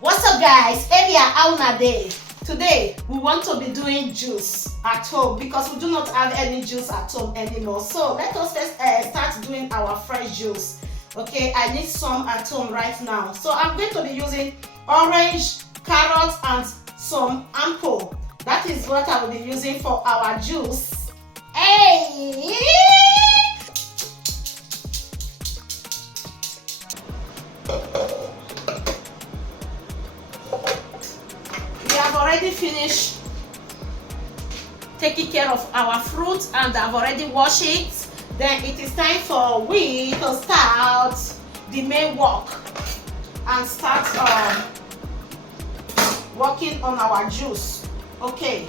What's up guys, area how na day. Today we want to be doing juice at home because we do not have any juice at home anymore. So let us first start doing our fresh juice. Okay, I need some at home right now. So I'm going to be using orange, carrots and some apple. That is what I will be using for our juice. Hey! We have already finished taking care of our fruit and I've already washed it. Then it is time for we to start the main work and start working on our juice. Okay.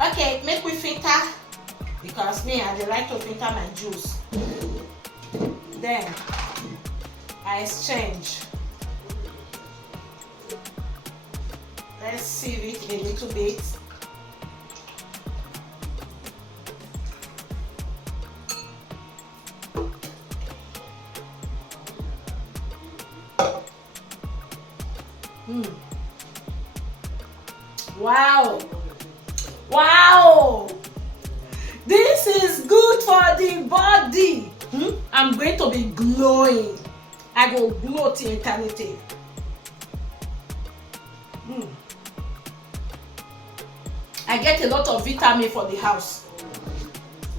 Okay, make we filter because me I dey like to filter my juice. Then I exchange. Let's sieve it a little bit. Wow! Wow! This is good for the body. I'm going to be glowing. I go glow till eternity. I get a lot of vitamin for the house.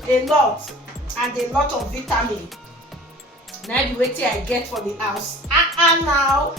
A lot. And a lot of vitamin. Now the waiting I get for the house. Now.